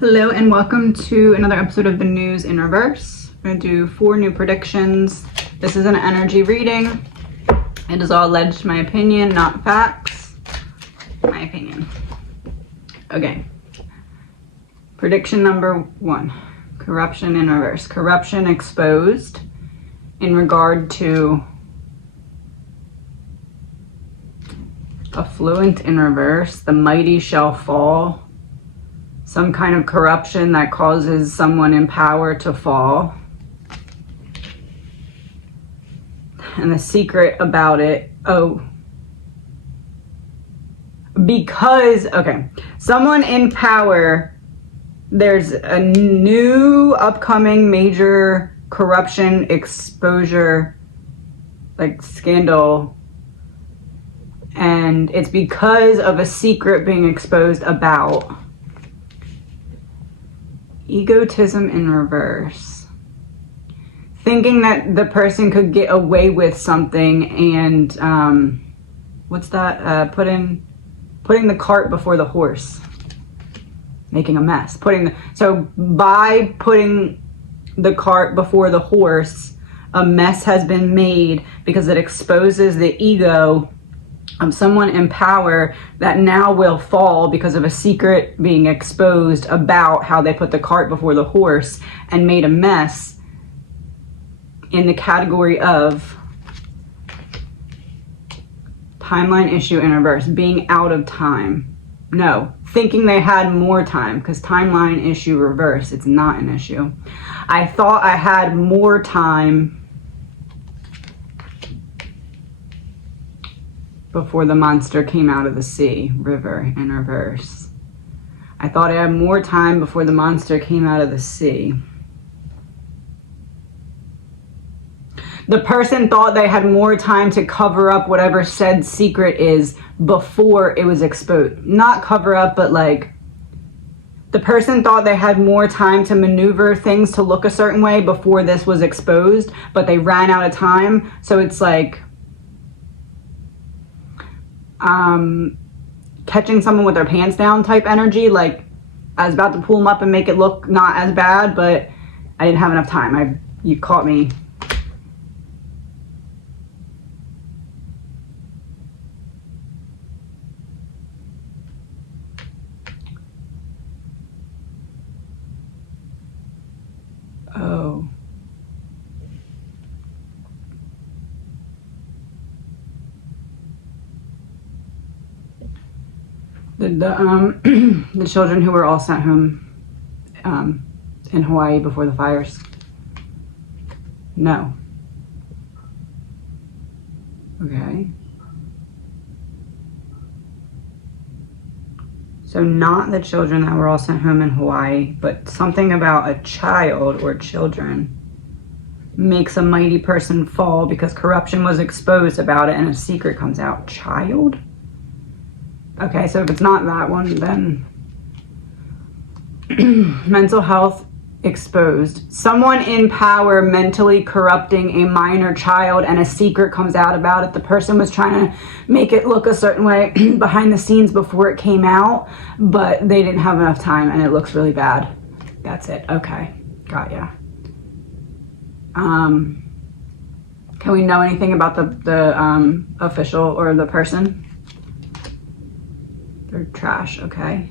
Hello and welcome to another episode of the News in Reverse. I'm going to do 4 new predictions. This is an energy reading. It is all alleged my opinion, not facts. My opinion. Okay. Prediction number 1. Corruption in reverse. Corruption exposed in regard to affluent in reverse. The mighty shall fall. Some kind of corruption that causes someone in power to fall. And the secret about it, someone in power, there's a new upcoming major corruption exposure, like scandal, and it's because of a secret being exposed about egotism in reverse. Thinking that the person could get away with something and, putting the cart before the horse. Making a mess. So by putting the cart before the horse, a mess has been made because it exposes the ego of someone in power that now will fall because of a secret being exposed about how they put the cart before the horse and made a mess in the category of timeline issue in reverse, being out of time. No, thinking they had more time, because timeline issue reverse, it's not an issue. I thought I had more time before the monster came out of the sea, river in reverse. I thought I had more time before the monster came out of the sea. The person thought they had more time to cover up whatever said secret is before it was exposed. Not cover up, but like, the person thought they had more time to maneuver things to look a certain way before this was exposed, but they ran out of time. So it's like, catching someone with their pants down type energy. Like, I was about to pull them up and make it look not as bad, but I didn't have enough time. You caught me. Oh. The children who were all sent home in Hawaii before the fires. No. Okay. So not the children that were all sent home in Hawaii, but something about a child or children makes a mighty person fall because corruption was exposed about it and a secret comes out. Child? Okay, so if it's not that one, then mental health exposed. Someone in power mentally corrupting a minor child and a secret comes out about it. The person was trying to make it look a certain way behind the scenes before it came out, but they didn't have enough time and it looks really bad. That's it. Okay, got ya. Can we know anything about the official or the person? They're trash, okay.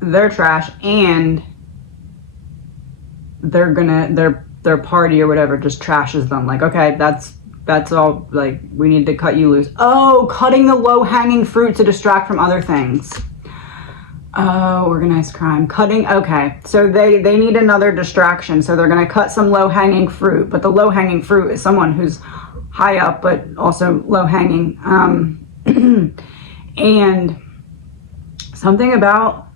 They're trash and their party or whatever just trashes them. Like, okay, that's all, like, we need to cut you loose. Oh, cutting the low-hanging fruit to distract from other things. Oh, organized crime. Cutting, okay. So they need another distraction. So they're going to cut some low-hanging fruit. But the low-hanging fruit is someone who's high up, but also low-hanging. And something about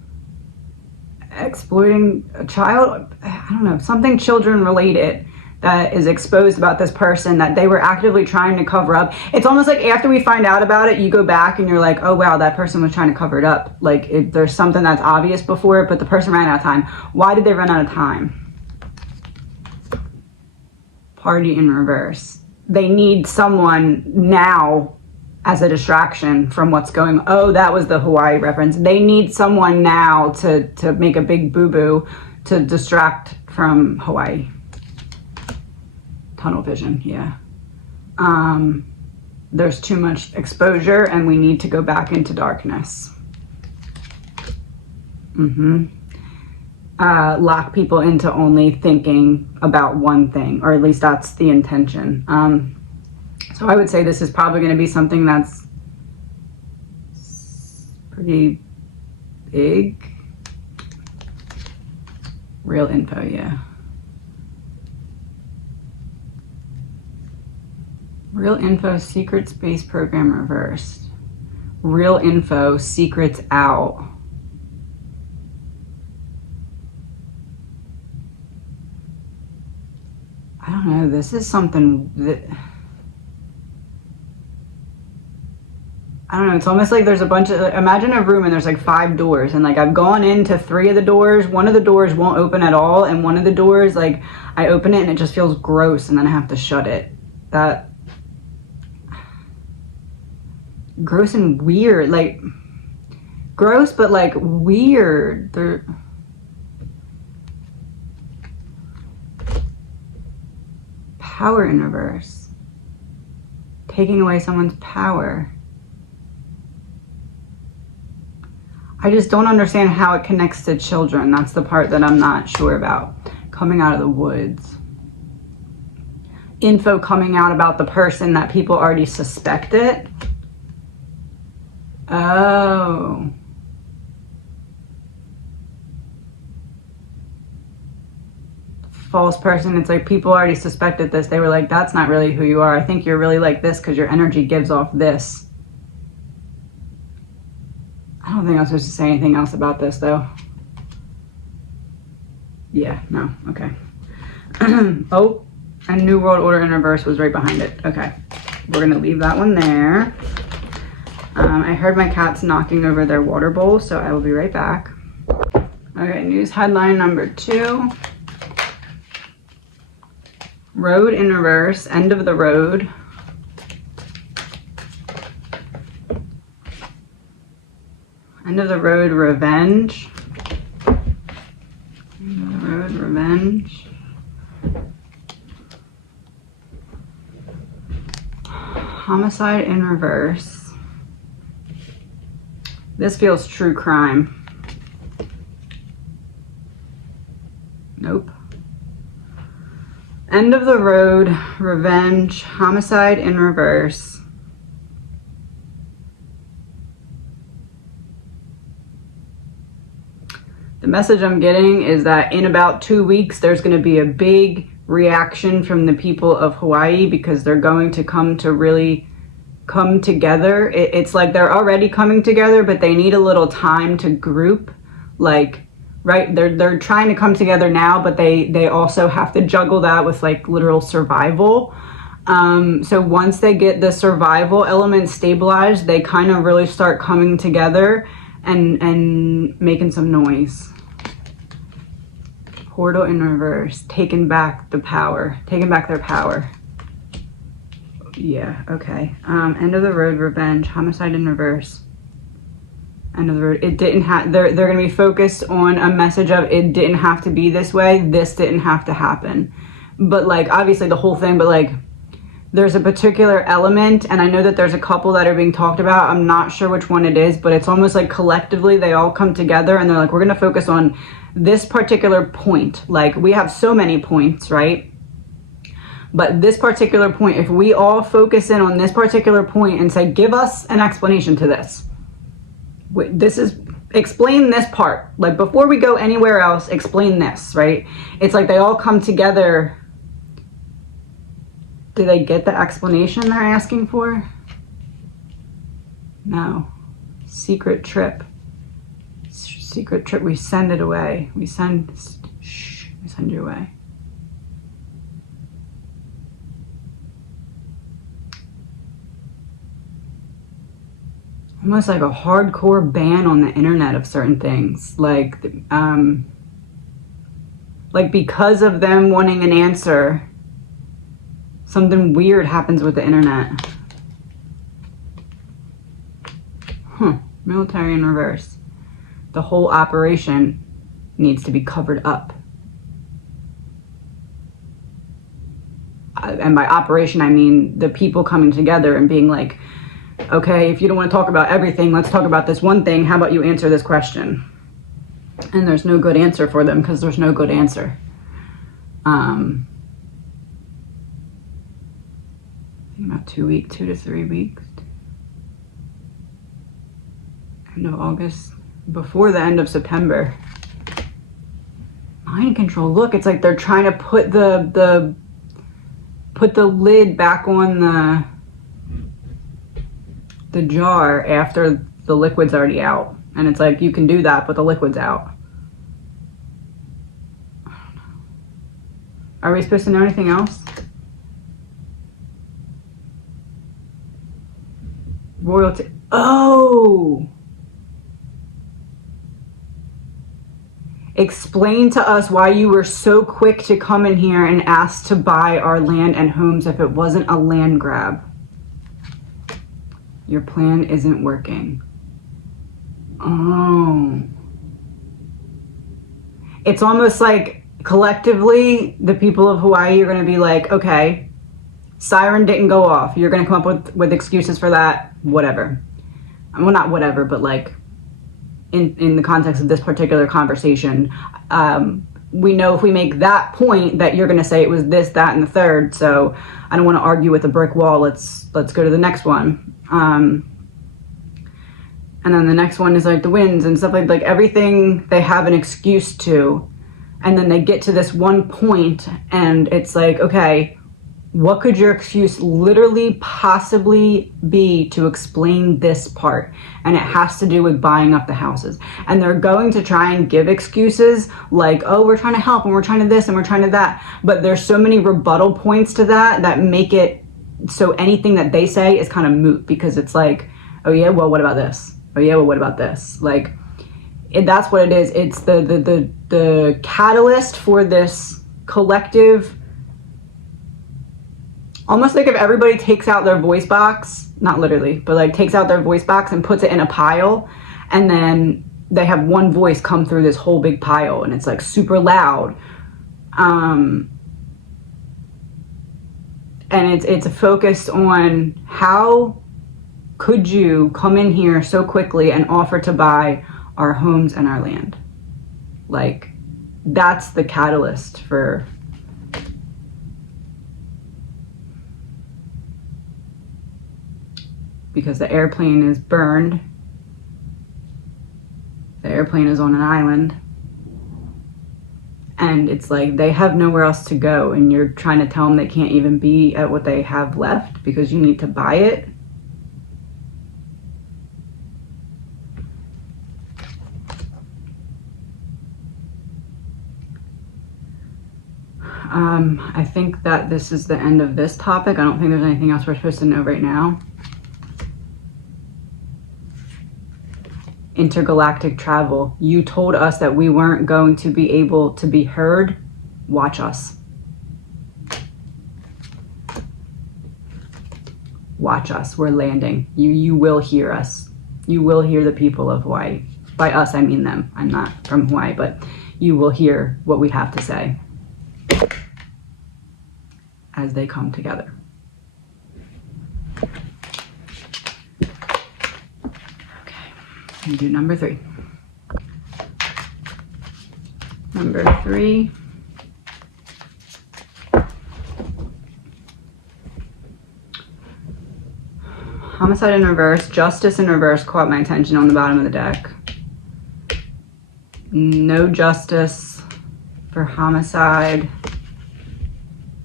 exploiting a child. I don't know. Something children-related that is exposed about this person that they were actively trying to cover up. It's almost like after we find out about it, you go back and you're like, oh wow, that person was trying to cover it up. Like, there's something that's obvious before it, but the person ran out of time. Why did they run out of time? Party in reverse. they need someone now as a distraction from what's going on. Oh, that was the Hawaii reference. They need someone now to make a big boo-boo to distract from Hawaii. Tunnel vision, yeah. There's too much exposure and we need to go back into darkness. Lock people into only thinking about one thing, or at least that's the intention. So I would say this is probably going to be something that's pretty big. Real info, yeah. Real info, secret space program reversed. Real info, secrets out. I don't know, this is something that, I don't know, it's almost like there's a bunch of, imagine a room and there's like 5 doors, and like I've gone into 3 of the doors, one of the doors won't open at all, and one of the doors, like I open it and it just feels gross and then I have to shut it. That, gross and weird, like gross but like weird. They're, power in reverse, taking away someone's power. I just don't understand how it connects to children. That's the part that I'm not sure about. Coming out of the woods. Info coming out about the person that people already suspected. Oh. False person. It's like people already suspected this. They were like, that's not really who you are. I think you're really like this because your energy gives off this. I don't think I'm supposed to say anything else about this though. Yeah, no, okay. Oh, and New World Order in reverse was right behind it. Okay, we're gonna leave that one there. I heard my cats knocking over their water bowl, so I will be right back. Okay, news headline number 2. Road in reverse, end of the road. End of the road, revenge. End of the road, revenge. Homicide in reverse. This feels true crime. Nope. End of the road, revenge, homicide in reverse. The message I'm getting is that in about 2 weeks, there's going to be a big reaction from the people of Hawaii because they're going to really come together. It's like they're already coming together, but they need a little time to group. Like, right, they're trying to come together now, but they also have to juggle that with like literal survival. So once they get the survival element stabilized, they kind of really start coming together and making some noise. Portal in reverse, taking back the power, taking back their power. Yeah, okay. End of the road, revenge, homicide in reverse. End of the road. It didn't have, they're going to be focused on a message of it didn't have to be this way. This didn't have to happen. But like, obviously the whole thing, but like, there's a particular element, and I know that there's a couple that are being talked about. I'm not sure which one it is, but it's almost like collectively they all come together and they're like, we're going to focus on this particular point. Like, we have so many points, right? But this particular point, if we all focus in on this particular point and say, give us an explanation to this. This is, explain this part. Like, before we go anywhere else, explain this, right? It's like they all come together. Do they get the explanation they're asking for? No. Secret trip. Secret trip. We send it away. We send you away. Almost like a hardcore ban on the internet of certain things. Like because of them wanting an answer, Something weird happens with the internet. Military in reverse. The whole operation needs to be covered up. And by operation, I mean the people coming together and being like, okay, if you don't want to talk about everything, let's talk about this one thing. How about you answer this question? And there's no good answer for them because there's no good answer. I think about 2 to 3 weeks. End of August, before the end of September. Mind control. Look, it's like they're trying to put the lid back on the jar after the liquid's already out. And it's like, you can do that, but the liquid's out. Are we supposed to know anything else? Royalty. Oh! Explain to us why you were so quick to come in here and ask to buy our land and homes if it wasn't a land grab. Your plan isn't working. Oh. It's almost like collectively, the people of Hawaii are going to be like, okay, siren didn't go off. You're going to come up with excuses for that, whatever. Well, not whatever, but like, in the context of this particular conversation, we know if we make that point that you're going to say it was this, that, and the third. So I don't want to argue with a brick wall. Let's go to the next one. And then the next one is like the winds and stuff like everything they have an excuse to. And then they get to this one point and it's like, okay, what could your excuse literally possibly be to explain this part? And it has to do with buying up the houses. And they're going to try and give excuses like, oh, we're trying to help and we're trying to this and we're trying to that. But there's so many rebuttal points to that make it so anything that they say is kind of moot, because it's like, oh yeah, well, what about this? Oh yeah, well, what about this? Like, that's what it is. It's the catalyst for this collective. Almost like if everybody takes out their voice box, not literally, but like takes out their voice box and puts it in a pile, and then they have one voice come through this whole big pile and it's like super loud. And it's focused on how could you come in here so quickly and offer to buy our homes and our land? Like, that's the catalyst for because the airplane is burned. The airplane is on an island. And it's like they have nowhere else to go, and you're trying to tell them they can't even be at what they have left because you need to buy it. I think that this is the end of this topic. I don't think there's anything else we're supposed to know right now. Intergalactic travel. You told us that we weren't going to be able to be heard. Watch us. Watch us. We're landing. You will hear us. You will hear the people of Hawaii. By us, I mean them. I'm not from Hawaii, but you will hear what we have to say as they come together. And do number 3. Number 3. Homicide in reverse, justice in reverse caught my attention on the bottom of the deck. No justice for homicide.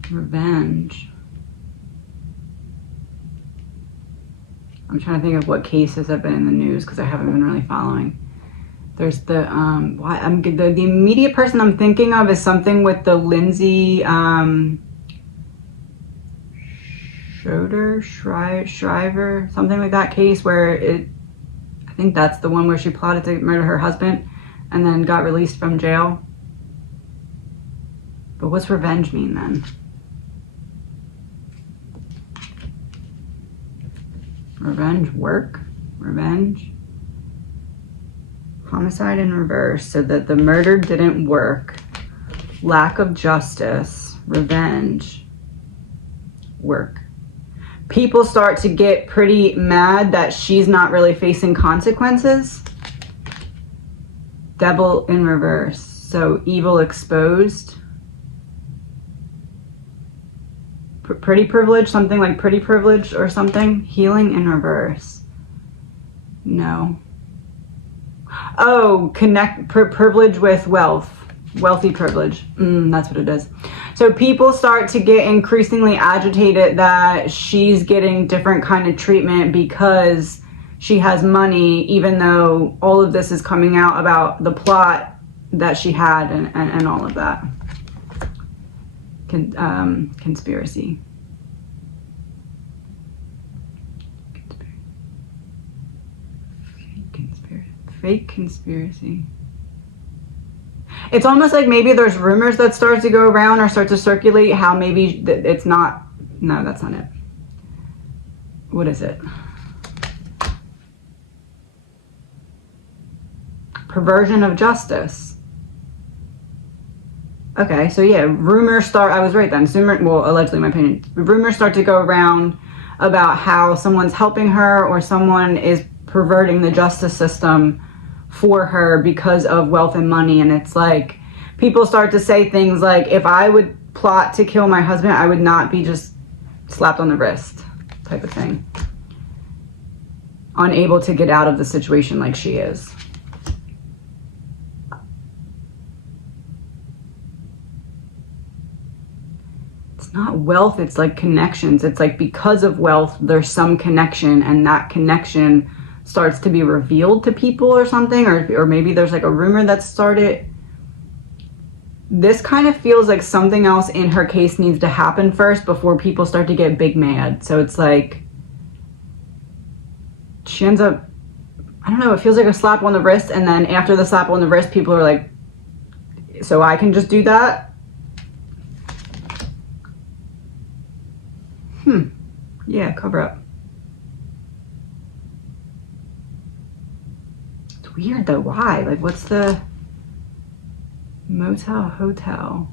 Revenge. I'm trying to think of what cases have been in the news because I haven't been really following. There's the the immediate person I'm thinking of is something with the Lindsay Shriver, something like that case where I think that's the one where she plotted to murder her husband and then got released from jail. But what's revenge mean then? Revenge, work, revenge. Homicide in reverse, so that the murder didn't work. Lack of justice, revenge, work. People start to get pretty mad that she's not really facing consequences. Devil in reverse, so evil exposed. Pretty privilege, something like pretty privilege or something. Healing in reverse. No. Oh, privilege with wealth. Wealthy privilege. That's what it is. So people start to get increasingly agitated that she's getting different kind of treatment because she has money, even though all of this is coming out about the plot that she had and all of that. Conspiracy. Fake conspiracy. It's almost like maybe there's rumors that start to go around or start to circulate how maybe it's not. No, that's not it. What is it? Perversion of justice. Okay, so yeah, rumors start. I was right then. Well, allegedly, in my opinion, rumors start to go around about how someone's helping her or someone is perverting the justice system for her because of wealth and money. And it's like people start to say things like, if I would plot to kill my husband, I would not be just slapped on the wrist type of thing. Unable to get out of the situation like she is. It's not wealth, it's like connections. It's like because of wealth, there's some connection, and that connection starts to be revealed to people or something, or maybe there's like a rumor that started. This kind of feels like something else in her case needs to happen first before people start to get big mad. So it's like she ends up, I don't know, it feels like a slap on the wrist, and then after the slap on the wrist, people are like, so I can just do that? Yeah, cover up. Weird though, why? Like, what's the motel, hotel?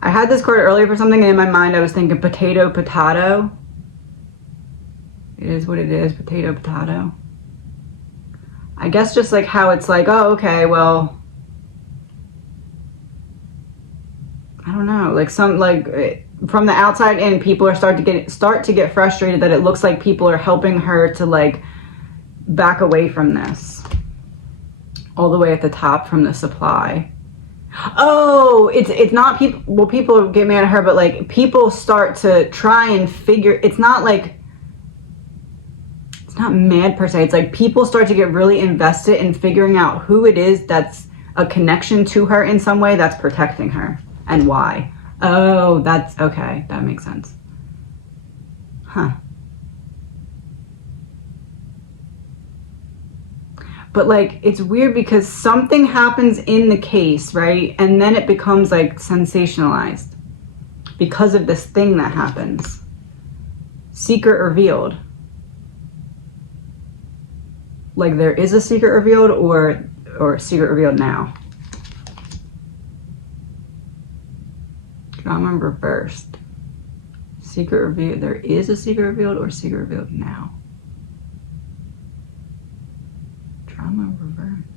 I had this card earlier for something, and in my mind I was thinking potato, potato. It is what it is, potato, potato. I guess just like how it's like, oh, okay, well, I don't know, like some, like from the outside in, people are start to get frustrated that it looks like people are helping her to like back away from this. All the way at the top from the supply. Oh, it's not people. Well, people get mad at her, but like people start to try and figure. It's not like, it's not mad per se. It's like people start to get really invested in figuring out who it is that's a connection to her in some way that's protecting her and why. Oh, that's okay. That makes sense. Huh. But like, it's weird because something happens in the case, right? And then it becomes like sensationalized because of this thing that happens. Secret revealed. Like there is a secret revealed, or secret revealed now. Drama reversed. Secret revealed. There is a secret revealed, or secret revealed now. Drama reversed.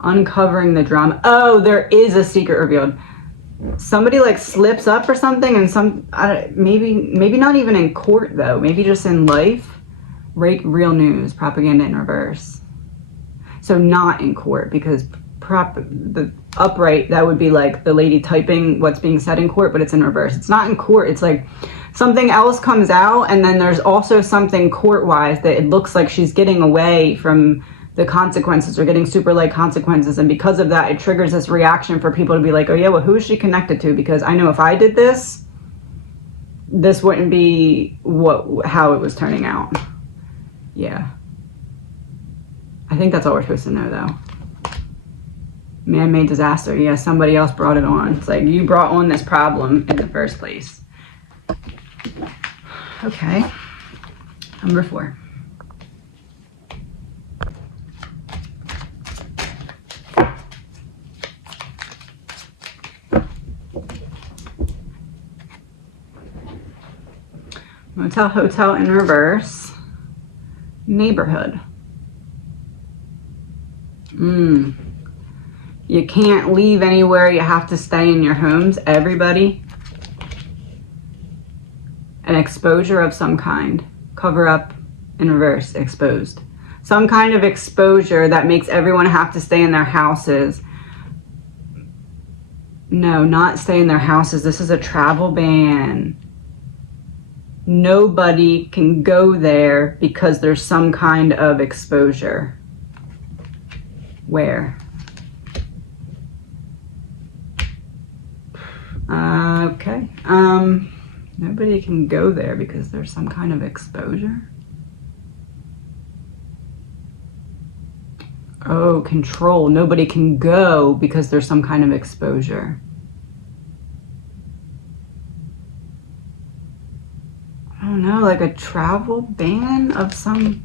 Uncovering the drama. Oh, there is a secret revealed. Somebody like slips up or something, and maybe not even in court though. Maybe just in life. Real news, propaganda in reverse. So not in court, because the upright, that would be like the lady typing what's being said in court, but it's in reverse. It's not in court. It's like something else comes out, and then there's also something court-wise that it looks like she's getting away from the consequences or getting super light consequences, and because of that, it triggers this reaction for people to be like, oh yeah, well, who is she connected to? Because I know if I did this, this wouldn't be how it was turning out. Yeah. I think that's all we're supposed to know, though. Man-made disaster. Yeah, somebody else brought it on. It's like, you brought on this problem in the first place. Okay. Number 4. Motel, hotel in reverse. Neighborhood. You can't leave anywhere. You have to stay in your homes. Everybody. An exposure of some kind. Cover up in reverse. Exposed. Some kind of exposure that makes everyone have to stay in their houses. No, not stay in their houses. This is a travel ban. Nobody can go there because there's some kind of exposure. Where? Okay. Nobody can go there because there's some kind of exposure. Oh, control. Nobody can go because there's some kind of exposure. I don't know, like a travel ban of some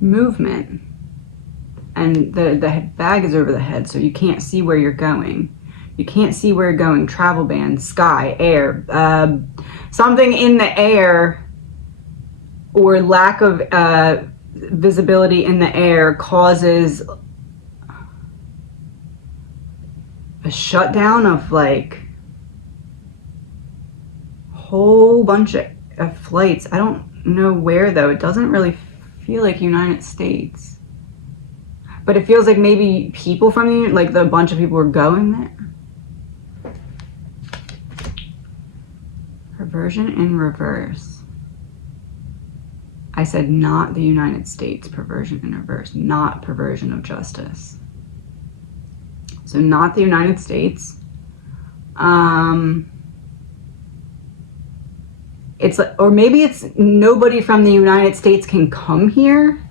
movement. And the bag is over the head, so you can't see where you're going. You can't see where you're going. Travel ban, sky, air. Something in the air or lack of visibility in the air causes a shutdown of like a whole bunch of flights. I don't know where though. It doesn't really feel like United States. But it feels like maybe people from the, like a bunch of people were going there. Perversion in reverse. I said not the United States. Perversion in reverse. Not perversion of justice. So not the United States. It's like, or maybe it's nobody from the United States can come here.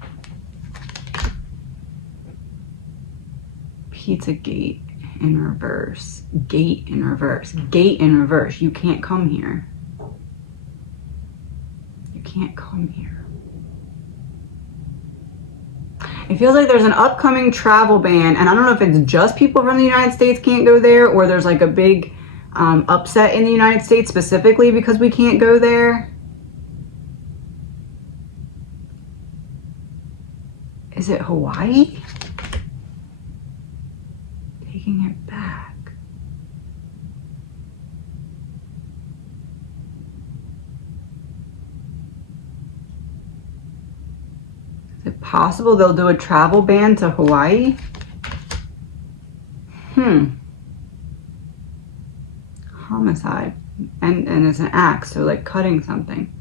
Pizzagate in reverse. Gate in reverse. Gate in reverse. You can't come here. You can't come here. It feels like there's an upcoming travel ban, and I don't know if it's just people from the United States can't go there, or there's like a big upset in the United States specifically because we can't go there. Is it Hawaii? Taking it back. Is it possible they'll do a travel ban to Hawaii? Homicide. And it's an axe, so like cutting something.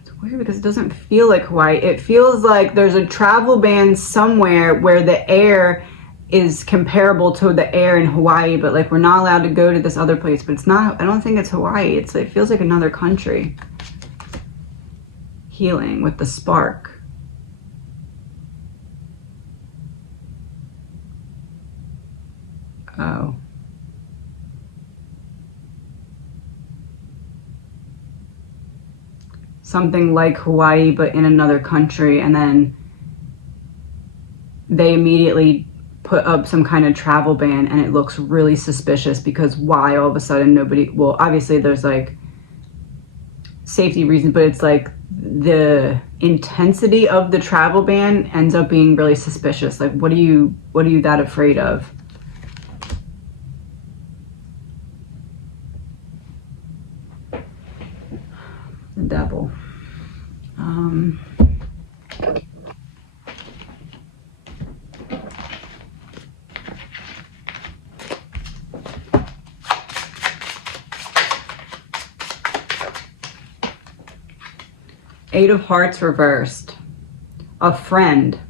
It's weird because it doesn't feel like Hawaii. It feels like there's a travel ban somewhere where the air is comparable to the air in Hawaii, but like we're not allowed to go to this other place, but it's not, I don't think it's Hawaii. It feels like another country. Healing with the spark. Oh. Something like Hawaii, but in another country, and then they immediately put up some kind of travel ban, and it looks really suspicious because why all of a sudden nobody, well, obviously there's like safety reasons, but it's like the intensity of the travel ban ends up being really suspicious. Like, what are you that afraid of? The devil. Eight of Hearts reversed. A friend,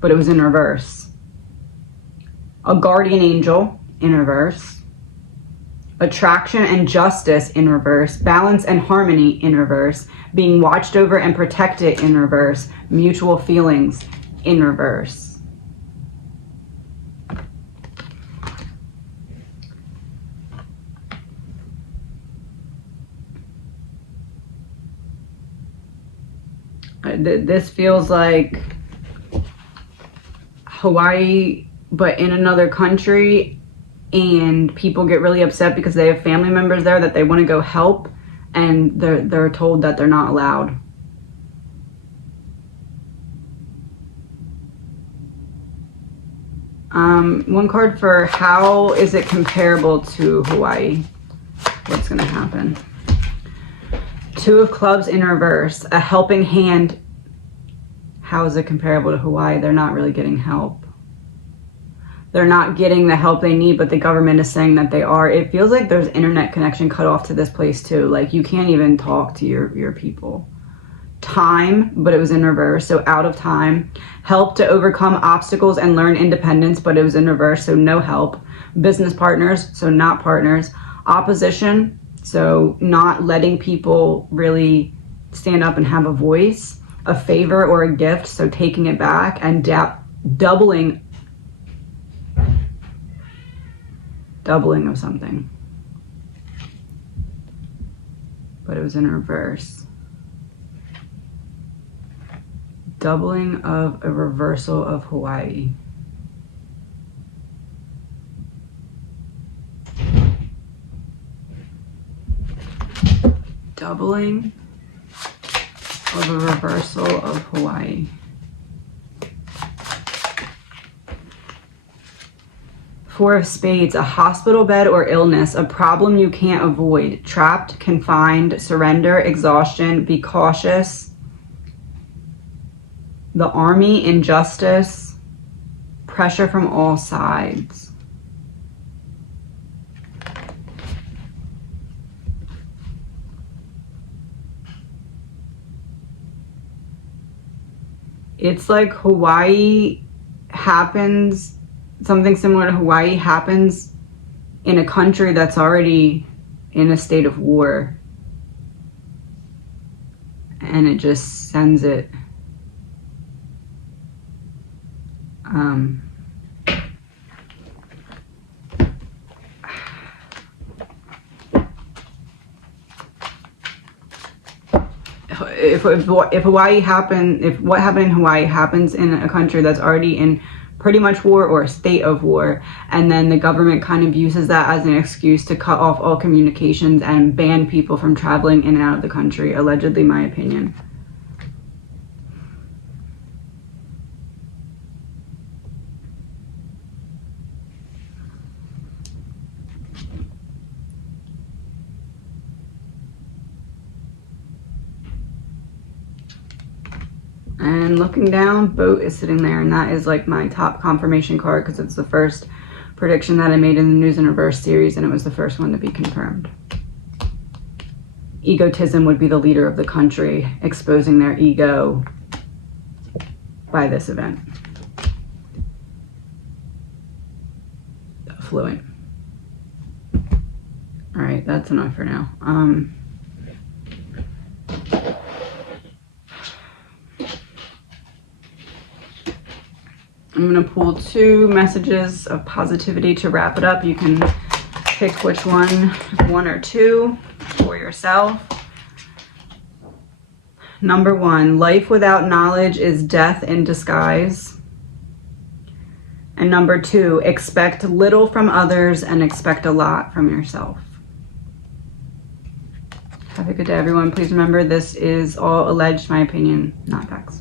but it was in reverse. A guardian angel in reverse. Attraction and justice in reverse. Balance and harmony in reverse. Being watched over and protected in reverse. Mutual feelings in reverse. This feels like Hawaii, but in another country, and people get really upset because they have family members there that they want to go help, and they're told that they're not allowed. One card for how is it comparable to Hawaii? What's going to happen? Two of Clubs in reverse, a helping hand. How is it comparable to Hawaii? They're not really getting help. They're not getting the help they need, but the government is saying that they are. It feels like there's internet connection cut off to this place too. Like you can't even talk to your people. Time, but it was in reverse, so out of time. Help to overcome obstacles and learn independence, but it was in reverse, so no help. Business partners, so not partners. Opposition, so not letting people really stand up and have a voice. A favor or a gift, so taking it back. And doubling of something, but it was in reverse. Doubling of a reversal of Hawaii. Doubling of a reversal of Hawaii. Four of Spades, a hospital bed or illness, a problem you can't avoid. Trapped, confined, surrender, exhaustion, be cautious. The army, injustice, pressure from all sides. It's like Hawaii happens, something similar to Hawaii happens in a country that's already in a state of war. And it just sends it. If Hawaii happened, if what happened in Hawaii happens in a country that's already in pretty much war or a state of war, and then the government kind of uses that as an excuse to cut off all communications and ban people from traveling in and out of the country, allegedly, my opinion. And looking down, boat is sitting there, and that is like my top confirmation card because it's the first prediction that I made in the News in Reverse series, and it was the first one to be confirmed. Egotism would be the leader of the country, exposing their ego by this event. Affluent. All right, that's enough for now. I'm going to pull 2 messages of positivity to wrap it up. You can pick which one or 2 for yourself. Number 1, life without knowledge is death in disguise. And number 2, expect little from others and expect a lot from yourself. Have a good day, everyone. Please remember, this is all alleged, my opinion, not facts.